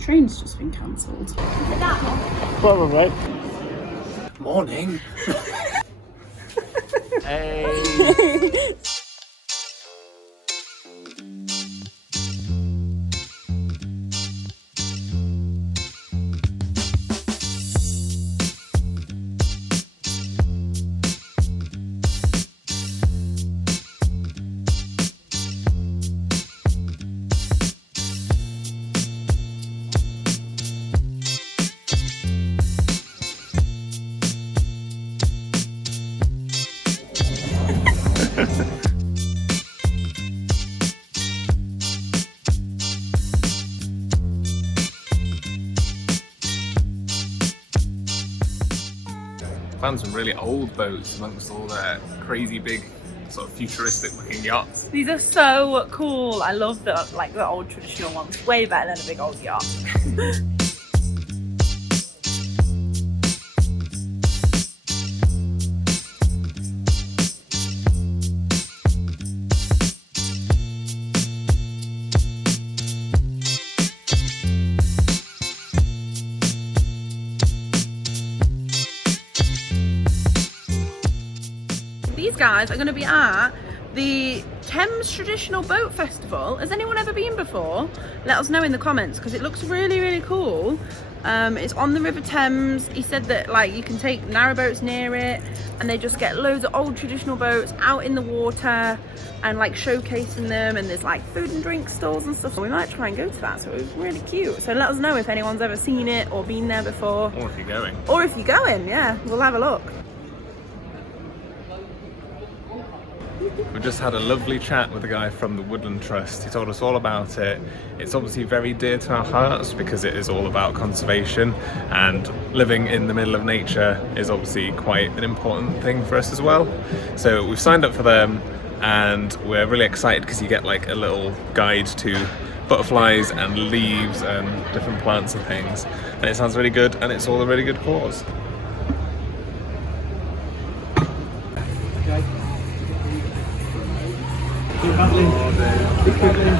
Train's just been cancelled. Probably. Morning. Hey. Found some really old boats amongst all their crazy big sort of futuristic looking yachts. These are so cool. I love the old traditional ones. Way better than a big old yacht. These guys are going to be at the Thames Traditional Boat Festival. Has anyone ever been before? Let us know in the comments because it looks really, really cool. It's on the River Thames. He said that like you can take narrowboats near it and they just get loads of old traditional boats out in the water and like showcasing them, and there's like food and drink stalls and stuff. So we might try and go to that, so it was really cute. So let us know if anyone's ever seen it or been there before. Or if you're going. Or if you're going, yeah, we'll have a look. We just had a lovely chat with a guy from the Woodland Trust. He told us all about it. It's obviously very dear to our hearts because it is all about conservation, and living in the middle of nature is obviously quite an important thing for us as well. So we've signed up for them and we're really excited because you get like a little guide to butterflies and leaves and different plants and things. And it sounds really good and it's all a really good cause. Keep paddling. Keep paddling.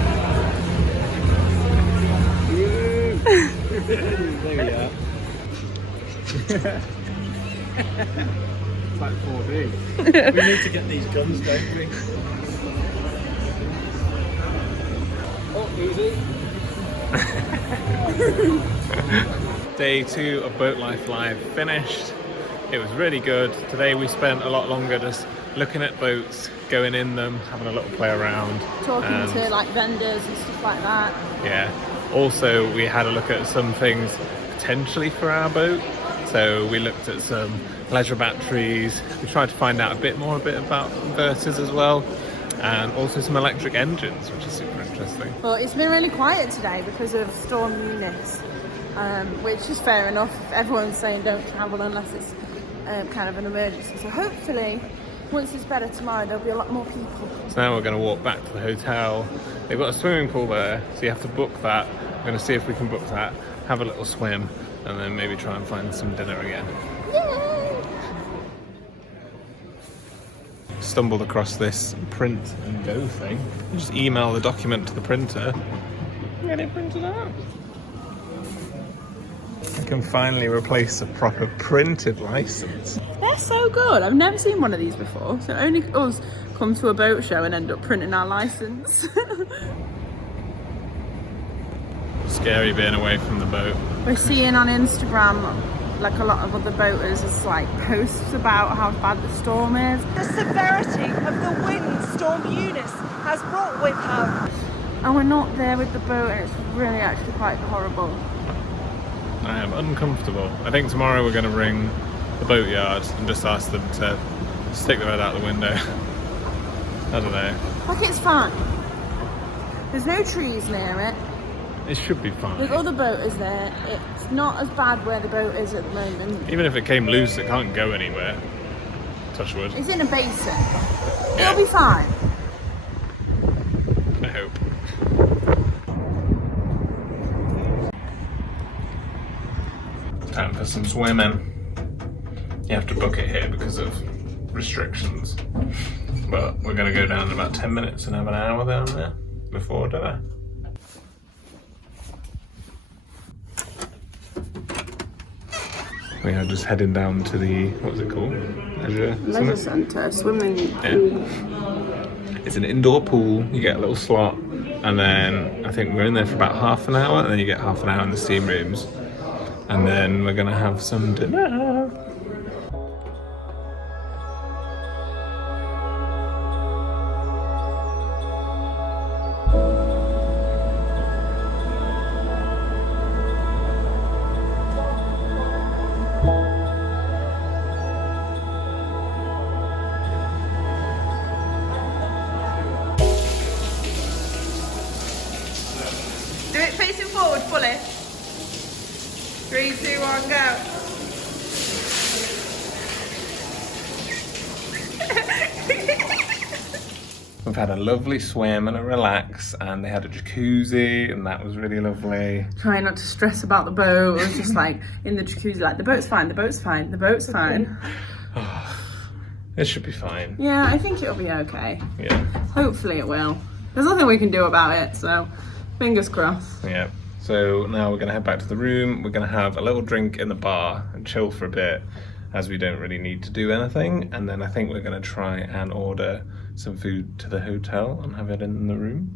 There we are. It's like 4D. We need to get these guns, don't we? Oh, easy. Day 2 of Boat Life Live finished. It was really good. Today we spent a lot longer just looking at boats, going in them, having a little play around. Talking to like vendors and stuff like that. Yeah. Also, we had a look at some things potentially for our boat. So we looked at some leisure batteries. We tried to find out a bit about inverters as well. And also some electric engines, which is super interesting. Well, it's been really quiet today because of Storm Eunice, which is fair enough. Everyone's saying don't travel unless it's kind of an emergency. So hopefully, once it's better tomorrow, there'll be a lot more people. So now we're going to walk back to the hotel. They've got a swimming pool there, so you have to book that. We're going to see if we can book that, have a little swim, and then maybe try and find some dinner again. Yay! Stumbled across this print and go thing. You just email the document to the printer and get it printed out. I can finally replace a proper printed license. They're so good. I've never seen one of these before. So only us come to a boat show and end up printing our license. Scary being away from the boat. We're seeing on Instagram, like a lot of other boaters, is like posts about how bad the storm is. The severity of the wind Storm Eunice has brought with her. And we're not there with the boat, and it's really actually quite horrible. I am uncomfortable. I think tomorrow we're going to ring the boatyard and just ask them to stick their head out the window. I don't know. Like, it's fine. There's no trees near it. It should be fine. There's other boaters there. It's not as bad where the boat is at the moment. Even if it came loose, it can't go anywhere. Touch wood. It's in a basin. Yeah. It'll be fine. I hope. Time for some swimming. You have to book it here because of restrictions. But we're going to go down in about 10 minutes and have an hour down there before dinner. We are just heading down to the, what's it called? Leisure centre, swimming pool. It's an indoor pool, you get a little slot, and then I think we're in there for about half an hour, and then you get half an hour in the steam rooms. And then we're gonna have some dinner. Do it facing forward fully. 3, 2, 1, go. We've had a lovely swim and a relax, and they had a jacuzzi, and that was really lovely. Trying not to stress about the boat. It was just like in the jacuzzi, like the boat's fine, the boat's fine, the boat's fine. It should be fine. Yeah, I think it'll be okay. Yeah. Hopefully it will. There's nothing we can do about it, so fingers crossed. Yeah. So now we're gonna head back to the room. We're gonna have a little drink in the bar and chill for a bit, as we don't really need to do anything. And then I think we're gonna try and order some food to the hotel and have it in the room.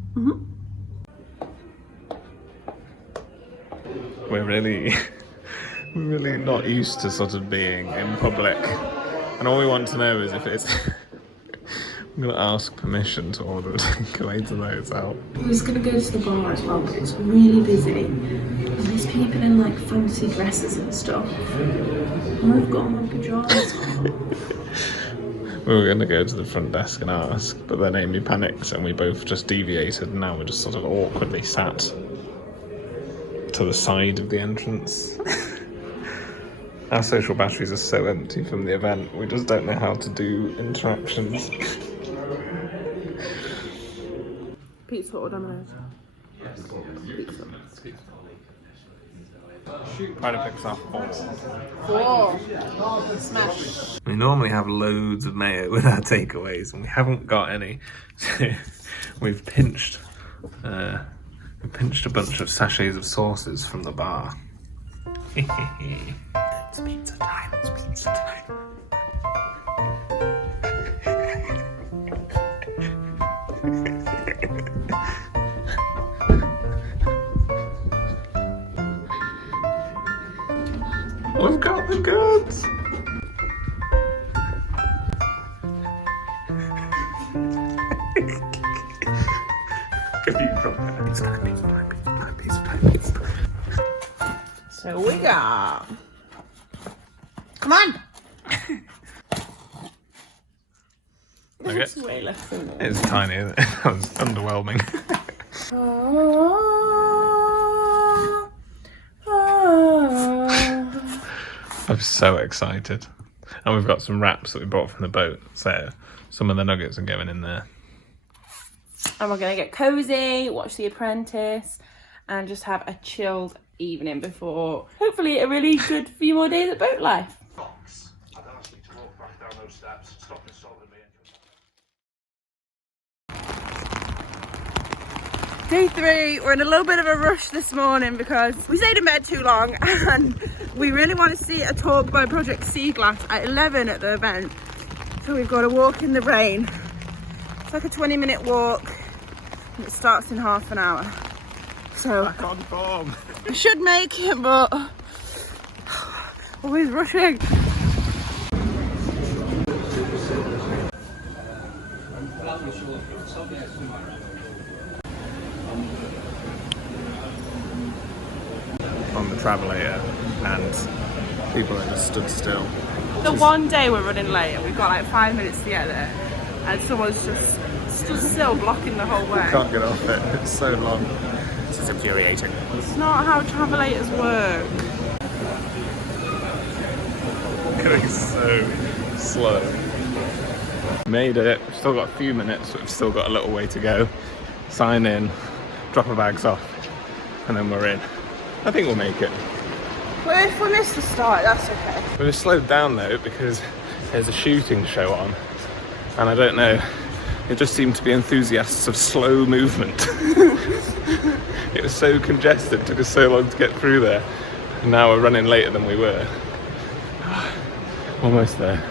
We're really not used to sort of being in public, and all we want to know is if it's I'm gonna ask permission to order a takeaway to the hotel. I was gonna go to the bar as well, but it's really busy. And there's people in like fancy dresses and stuff. And I've got my pajamas on. We were gonna go to the front desk and ask, but then Amy panicked and we both just deviated, and now we're just sort of awkwardly sat to the side of the entrance. Our social batteries are so empty from the event, we just don't know how to do interactions. Pizza or Domino's? Pizza. Pride picks up 4. Smash. We normally have loads of mayo with our takeaways, and we haven't got any. So we've pinched a bunch of sachets of sauces from the bar. It's pizza time, it's pizza time. We've got the goods! So we got... Come on! There's way less than that. It's tiny, isn't it? That was underwhelming. I'm so excited. And we've got some wraps that we bought from the boat, so some of the nuggets are going in there. And we're gonna get cozy, watch The Apprentice, and just have a chilled evening before hopefully a really good few more days at boat life. Day 3, we're in a little bit of a rush this morning because we stayed in bed too long and we really want to see a talk by Project Sea Glass at 11 at the event. So we've got to walk in the rain. It's like a 20-minute walk and it starts in half an hour. So Back on form. I should make it, but always rushing. On the travelator, and people are just stood still. The one day we're running late and we've got like 5 minutes to get there and someone's just stood still blocking the whole way. Can't get off it, it's so long. This is infuriating. It's not how travelators work. Going so slow. Made it, we've still got a few minutes, but we've still got a little way to go. Sign in, drop our bags off, and then we're in. I think we'll make it. Well, if we miss the start, that's okay. We've slowed down though because there's a shooting show on, and I don't know, it just seemed to be enthusiasts of slow movement. It was so congested, took us so long to get through there, and now we're running later than we were. Almost there.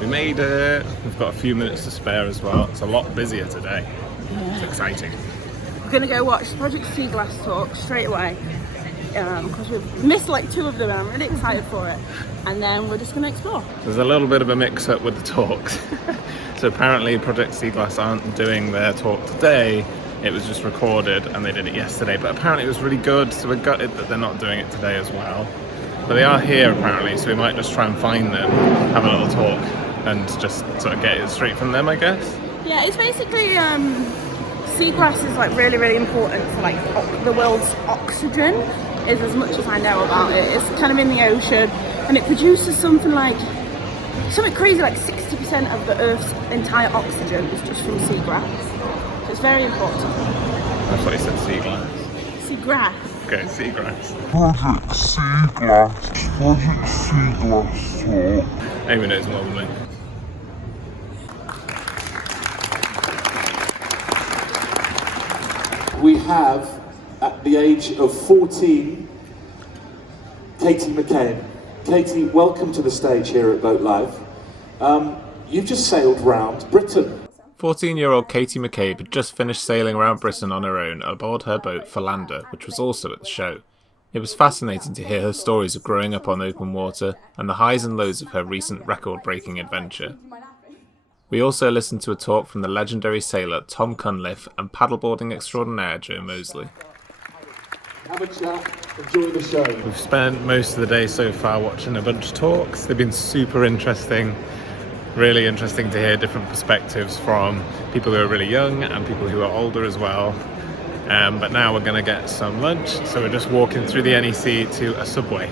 We made it. We've got a few minutes to spare as well. It's a lot busier today. Yeah. It's exciting. We're gonna go watch Project Sea Glass talk straight away because we've missed like 2 of them and I'm really excited for it. And then we're just gonna explore. There's a little bit of a mix-up with the talks. So apparently Project Sea Glass aren't doing their talk today. It was just recorded and they did it yesterday. But apparently it was really good, so we're gutted that they're not doing it today as well. But they are here apparently, so we might just try and find them, have a little talk, and just sort of get it straight from them, I guess. Yeah, it's basically seagrass is like really, really important for like the world's oxygen, is as much as I know about it. It's kind of in the ocean and it produces something crazy like 60% of the Earth's entire oxygen is just from seagrass. So it's very important. That's what he said, sea glass. Seagrass. Okay, seagrass. Project Sea Glass. Project Sea Glass talk. Amy knows more than me. We have, at the age of 14, Katie McCain. Katie, welcome to the stage here at Boat Live. You've just sailed round Britain. 14-year-old Katie McCabe had just finished sailing around Britain on her own aboard her boat Philander, which was also at the show. It was fascinating to hear her stories of growing up on open water and the highs and lows of her recent record-breaking adventure. We also listened to a talk from the legendary sailor Tom Cunliffe and paddleboarding extraordinaire Joe Moseley. Have a chat, enjoy the show. We've spent most of the day so far watching a bunch of talks. They've been super interesting. Really interesting to hear different perspectives from people who are really young and people who are older as well. But now we're going to get some lunch, so we're just walking through the NEC to a Subway.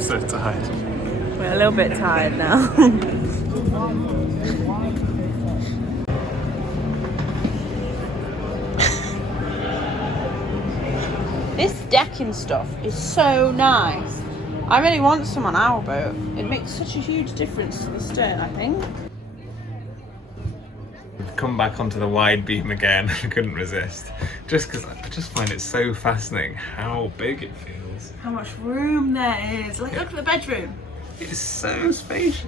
So tired. We're a little bit tired now. This decking stuff is so nice. I really want some on our boat. It makes such a huge difference to the stern, I think. We've come back onto the wide beam again. I couldn't resist. Just because I just find it so fascinating how big it feels. How much room there is. Like, look at the bedroom. It's so spacious.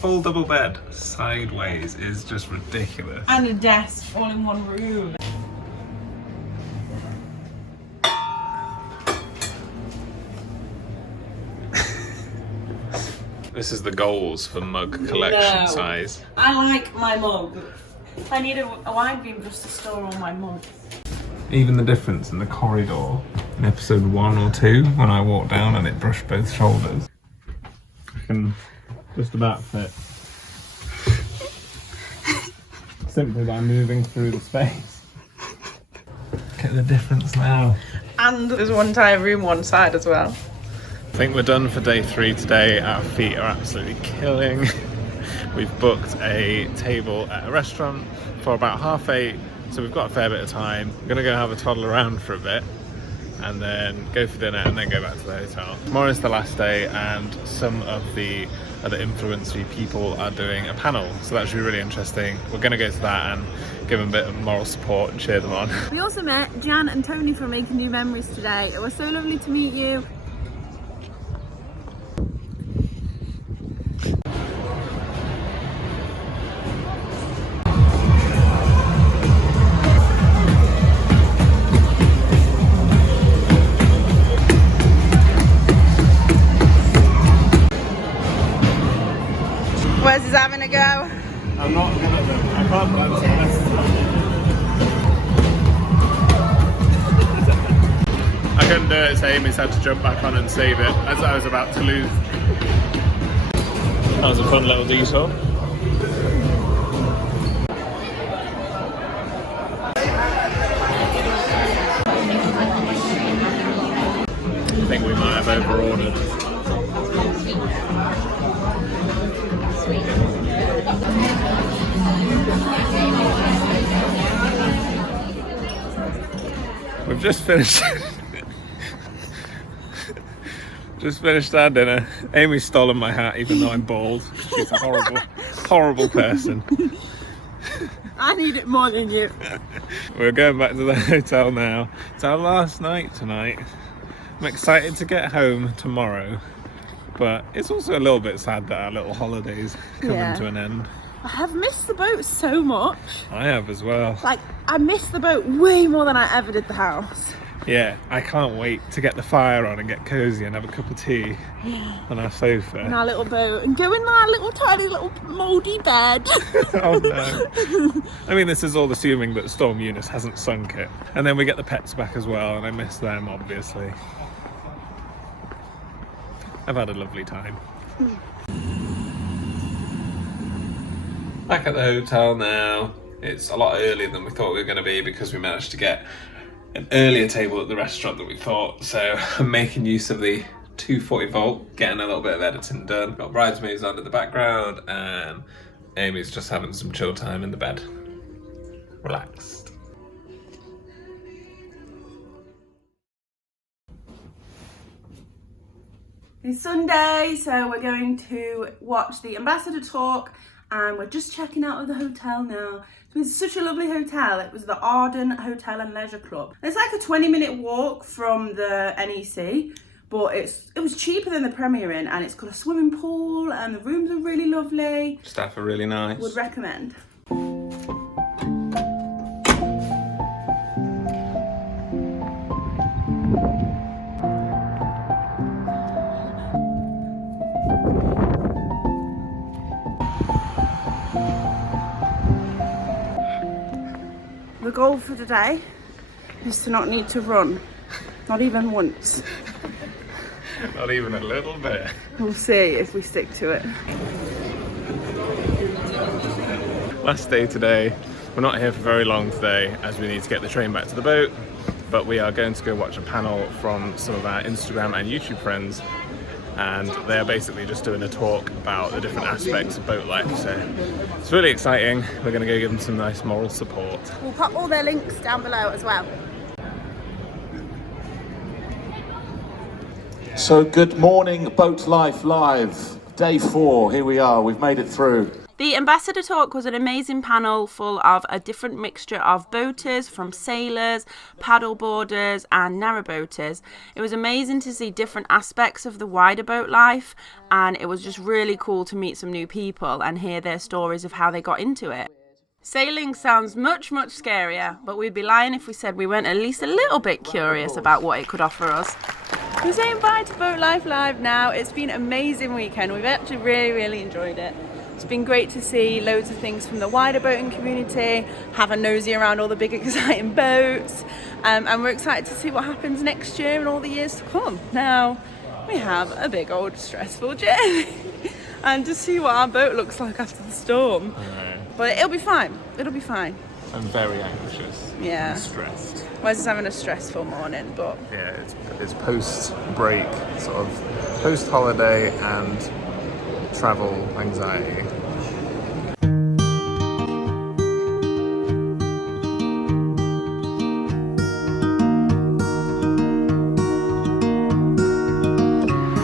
Full double bed sideways is just ridiculous. And a desk all in one room. This is the goals for mug collection size. I like my mug. I need a wide beam just to store all my mugs. Even the difference in the corridor in episode 1 or 2 when I walked down and it brushed both shoulders. I can just about fit. Simply by moving through the space. Look at the difference now. And there's one entire room one side as well. I think we're done for day 3 today. Our feet are absolutely killing. We've booked a table at a restaurant for about 8:30, so we've got a fair bit of time. We're gonna go have a toddle around for a bit and then go for dinner and then go back to the hotel. Tomorrow's the last day and some of the other influencer people are doing a panel, so that should be really interesting. We're gonna go to that and give them a bit of moral support and cheer them on. We also met Jan and Tony from Making New Memories today. It was so lovely to meet you. Where's his having a go? I'm not gonna, I can't answer this. I couldn't do it, so Amy's had to jump back on and save it as I was about to lose. That was a fun little detour. I think we might have over-ordered. We've just finished our dinner. Amy's stolen my hat even though I'm bald. She's a horrible, horrible person. I need it more than you. We're going back to the hotel now. It's our last night tonight. I'm excited to get home tomorrow, but it's also a little bit sad that our little holiday's coming to an end. I have missed the boat so much. I have as well. Like, I missed the boat way more than I ever did the house. Yeah, I can't wait to get the fire on and get cozy and have a cup of tea on our sofa. In our little boat and go in our little tiny little mouldy bed. Oh no. I mean, this is all assuming that Storm Eunice hasn't sunk it. And then we get the pets back as well, and I miss them, obviously. I've had a lovely time. Back at the hotel now. It's a lot earlier than we thought we were going to be because we managed to get an earlier table at the restaurant than we thought. So I'm making use of the 240 volt, getting a little bit of editing done. Got bridesmaids on in the background, and Amy's just having some chill time in the bed. Relaxed. It's Sunday, so we're going to watch the Ambassador talk, and we're just checking out of the hotel now. It's been such a lovely hotel. It was the Arden Hotel and Leisure Club. It's like a 20-minute walk from the NEC, but it was cheaper than the Premier Inn, and it's got a swimming pool, and the rooms are really lovely. Staff are really nice. Would recommend. The goal for today is to not need to run, not even once. Not even a little bit. We'll see if we stick to it. Last day today. We're not here for very long today as we need to get the train back to the boat, but we are going to go watch a panel from some of our Instagram and YouTube friends, and they're basically just doing a talk about the different aspects of boat life. So it's really exciting. We're going to go give them some nice moral support. We'll pop all their links down below as well. So good morning, Boat Life Live. Day 4, here we are, we've made it through. The Ambassador Talk was an amazing panel full of a different mixture of boaters, from sailors, paddleboarders and narrowboaters. It was amazing to see different aspects of the wider boat life, and it was just really cool to meet some new people and hear their stories of how they got into it. Sailing sounds much scarier, but we'd be lying if we said we weren't at least a little bit curious about what it could offer us. We're saying bye to Boat Life Live now. It's been an amazing weekend. We've actually really enjoyed it. It's been great to see loads of things from the wider boating community, have a nosy around all the big exciting boats, and we're excited to see what happens next year and all the years to come. Now, we have a big old stressful journey and to see what our boat looks like after the storm. But it'll be fine. It'll be fine. I'm very anxious. Yeah. And stressed. Wes is having a stressful morning, but Yeah, it's post-break, sort of post-holiday and travel anxiety.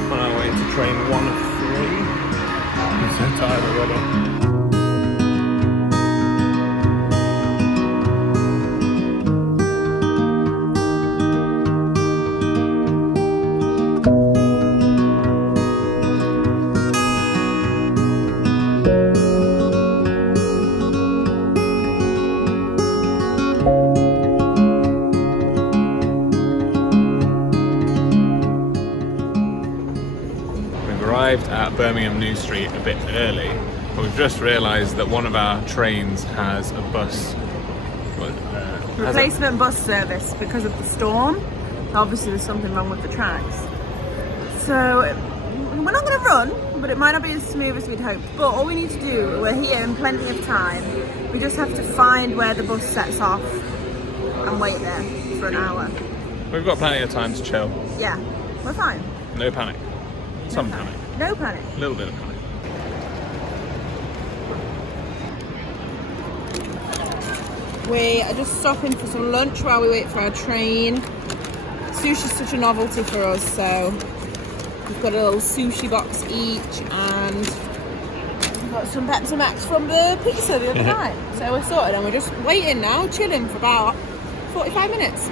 On our way to train 1 of 3. I'm so tired already. At Birmingham New Street a bit early, but we've just realised that one of our trains has a bus replacement bus service because of the storm. Obviously there's something wrong with the tracks. So we're not going to run, but it might not be as smooth as we'd hoped. But all we need to do, we're here in plenty of time. We just have to find where the bus sets off and wait there for an hour. We've got plenty of time to chill. Yeah, we're fine. No panic. Some panic. No panic. A little bit of panic. We are just stopping for some lunch while we wait for our train. Sushi's such a novelty for us, so we've got a little sushi box each, and we've got some Pepsi Max from the pizza the other night. So we're sorted, and we're just waiting now, chilling for about 45 minutes.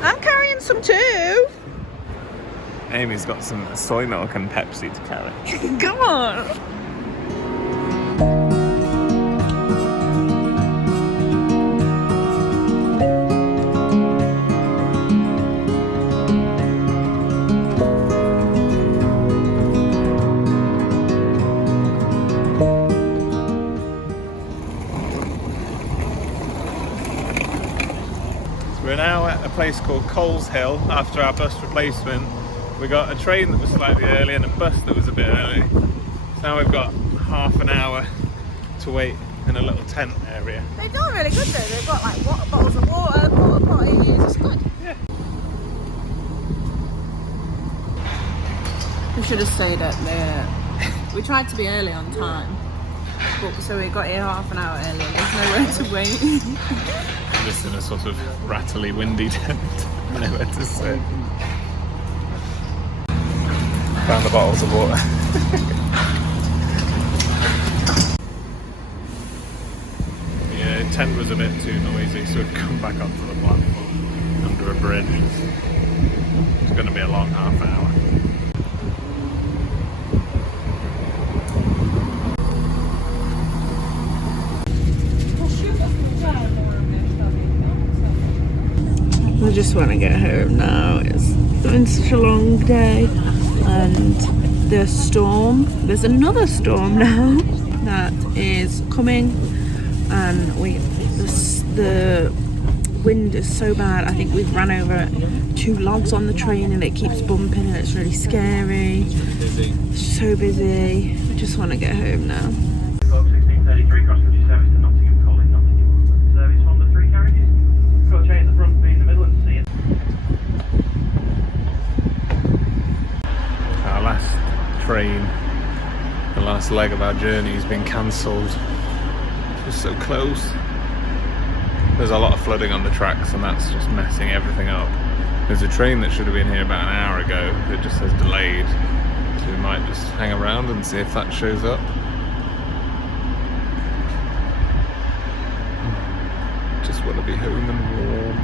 I'm carrying some too. Amy's got some soy milk and Pepsi to carry. Come on. We're now at a place called Coles Hill after our bus replacement. We got a train that was slightly early and a bus that was a bit early. So now we've got half an hour to wait in a little tent area. They've done really good though. They've got like bottles of water, porta potties. It's good. Yeah. We should have stayed at the. We tried to be early on time, but so we got here half an hour early. There's nowhere to wait. Just in a sort of rattly, windy tent. Nowhere to sit. Found the bottles of water. Yeah, tent was a bit too noisy, so we've come back onto the platform under a bridge. It's going to be a long half hour. I just want to get home now. It's been such a long day, and the storm. There's another storm now that is coming, and the wind is so bad. I think we've ran over 2 logs on the train, and it keeps bumping, and it's really scary. It's so busy. I just want to get home now. 1633 cross country service to Nottingham, calling Nottingham. Service from the 3 carriages. Got a train at the front, be in the middle, and see it. Our last train, the last leg of our journey has been cancelled. It's so close. There's a lot of flooding on the tracks, and that's just messing everything up. There's a train that should have been here about an hour ago that just says delayed, so we might just hang around and see if that shows up. Just want to be home and warm.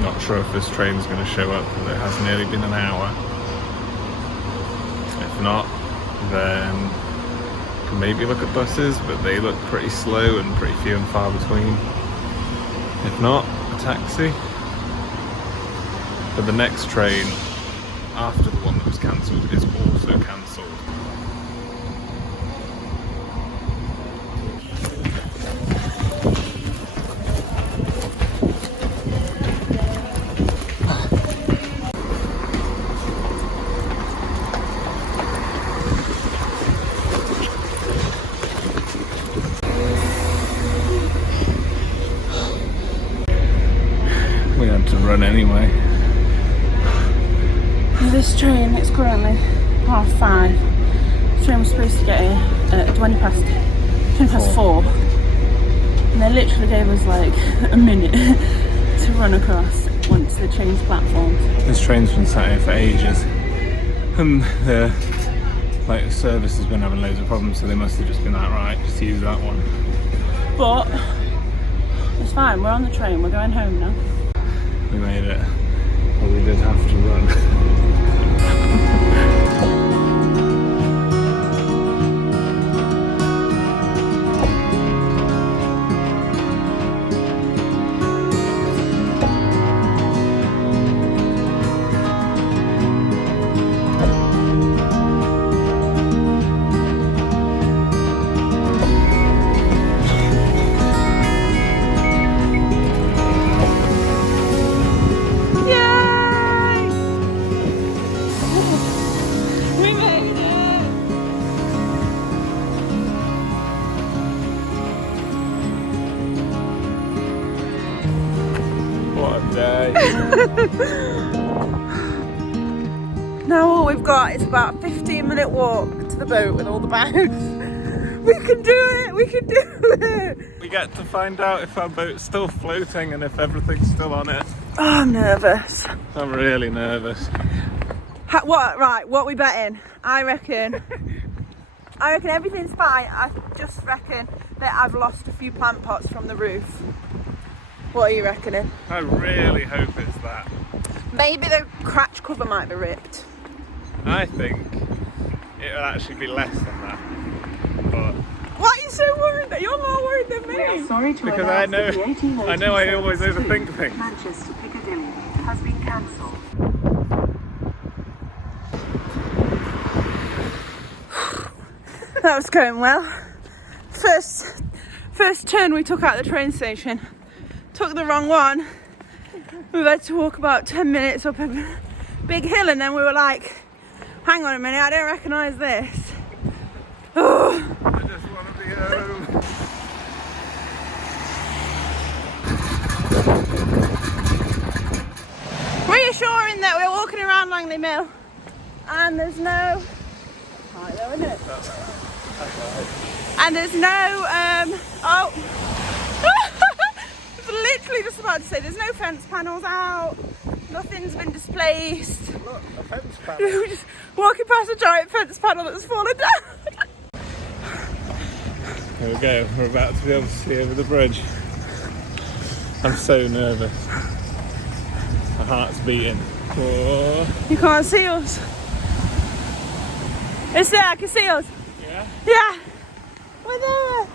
Not sure if this train's going to show up, because it has nearly been an hour. If not, then can maybe look at buses, but they look pretty slow and pretty few and far between. If not, a taxi. But the next train after the one that was cancelled is also cancelled. We had to run anyway. This train, it's currently 5:30. The train was supposed to get here at 20 past 4. And they literally gave us like a minute to run across once they changed platforms. This train's been sat here for ages, and the service has been having loads of problems, so they must have just been like, right, just use that one. But it's fine, we're on the train, we're going home now. We made it, but we did have to run. way. Now all we've got is about a 15-minute walk to the boat with all the bags. We can do it! We can do it! We get to find out if our boat's still floating and if everything's still on it. Oh, I'm nervous. I'm really nervous. What we betting? I reckon everything's fine. I just reckon that I've lost a few plant pots from the roof. What are you reckoning? I really hope it's that. Maybe the crash cover might be ripped. I think it'll actually be less than that. But Why are you so worried? You're more worried than me. Sorry to because announce that the 1880 I always overthink service things. Manchester Piccadilly has been cancelled. That was going well. First turn we took out the train station. Took the wrong one. We had to walk about 10 minutes up a big hill and then we were like, hang on a minute, I don't recognise this. Oh. I just want to be home. Reassuring that we're walking around Langley Mill and there's no... Right there, isn't it? And there's no... I was literally just about to say there's no fence panels out, nothing's been displaced. Look, a fence panel. We're just walking past a giant fence panel that's fallen down. There we go, we're about to be able to see over the bridge. I'm so nervous. My heart's beating. Oh. You can't see us. It's there, I can see us. Yeah? Yeah. We're there.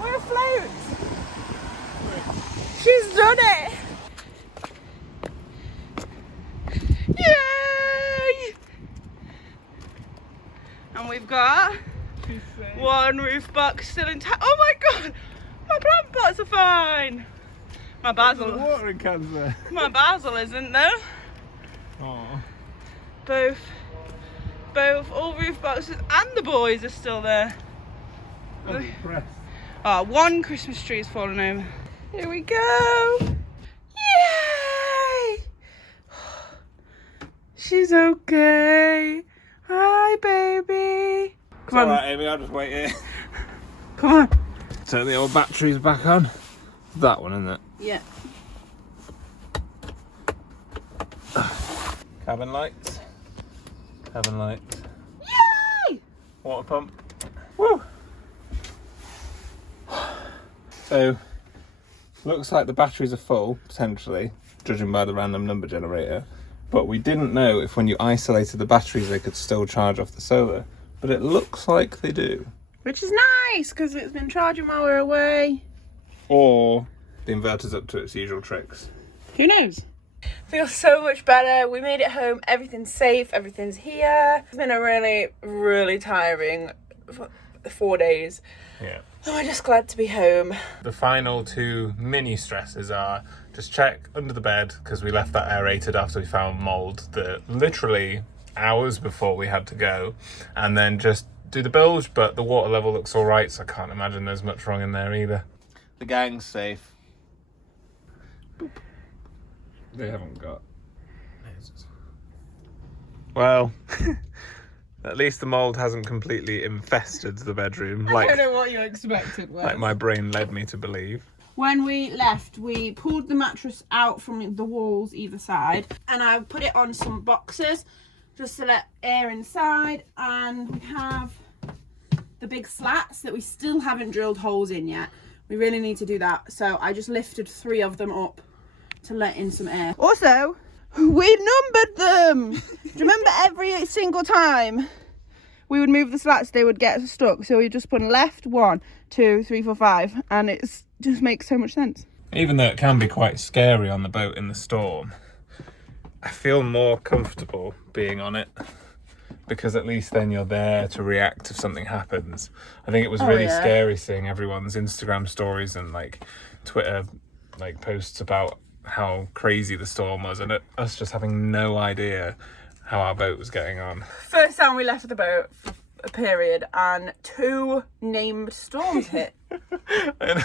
We're afloat. She's done it. Yay! And we've got one roof box still intact. Oh my god! My plant pots are fine. My basil. Watering cans there. My basil isn't though. Oh. Both all roof boxes and the boys are still there. I'm impressed. Oh, one Christmas tree is falling over. Here we go. Yay! She's okay. Hi, baby. Come on. Alright, Amy, I'll just wait here. Come on. Turn the old batteries back on. That one, isn't it? Yeah. Cabin lights. Cabin lights. Yay! Water pump. Woo! So, looks like the batteries are full, potentially, judging by the random number generator. But we didn't know if when you isolated the batteries they could still charge off the solar. But it looks like they do. Which is nice, because it's been charging while we're away. Or the inverter's up to its usual tricks. Who knows? Feels so much better. We made it home. Everything's safe. Everything's here. It's been a really, really tiring 4 days. Yeah. Oh, I'm just glad to be home. The final two mini stresses are just check under the bed, because we left that aerated after we found mould literally hours before we had to go, and then just do the bilge, but the water level looks all right, so I can't imagine there's much wrong in there either. The gang's safe. Boop. They haven't got... Well, at least the mould hasn't completely infested the bedroom, I don't know what you expected, Wes. like my brain led me to believe. When we left, we pulled the mattress out from the walls either side, and I put it on some boxes just to let air inside, and we have the big slats that we still haven't drilled holes in yet. We really need to do that, so I just lifted 3 of them up to let in some air. Also, we numbered them. Do you remember every single time we would move the slats, they would get stuck? So we just put left 1, 2, 3, 4, 5, and it just makes so much sense. Even though it can be quite scary on the boat in the storm, I feel more comfortable being on it, because at least then you're there to react if something happens. I think it was really scary seeing everyone's Instagram stories and like Twitter like posts about how crazy the storm was, and us just having no idea how our boat was getting on. First time we left the boat for a period, and 2 named storms hit. But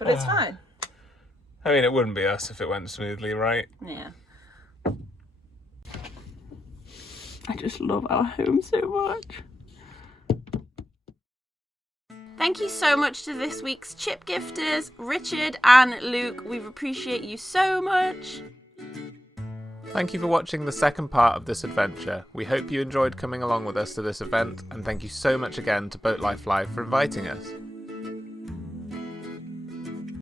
it's fine. I mean, it wouldn't be us if it went smoothly, right? Yeah. I just love our home so much. Thank you so much to this week's chip gifters, Richard and Luke. We appreciate you so much. Thank you for watching the second part of this adventure. We hope you enjoyed coming along with us to this event, and thank you so much again to Boat Life Live for inviting us.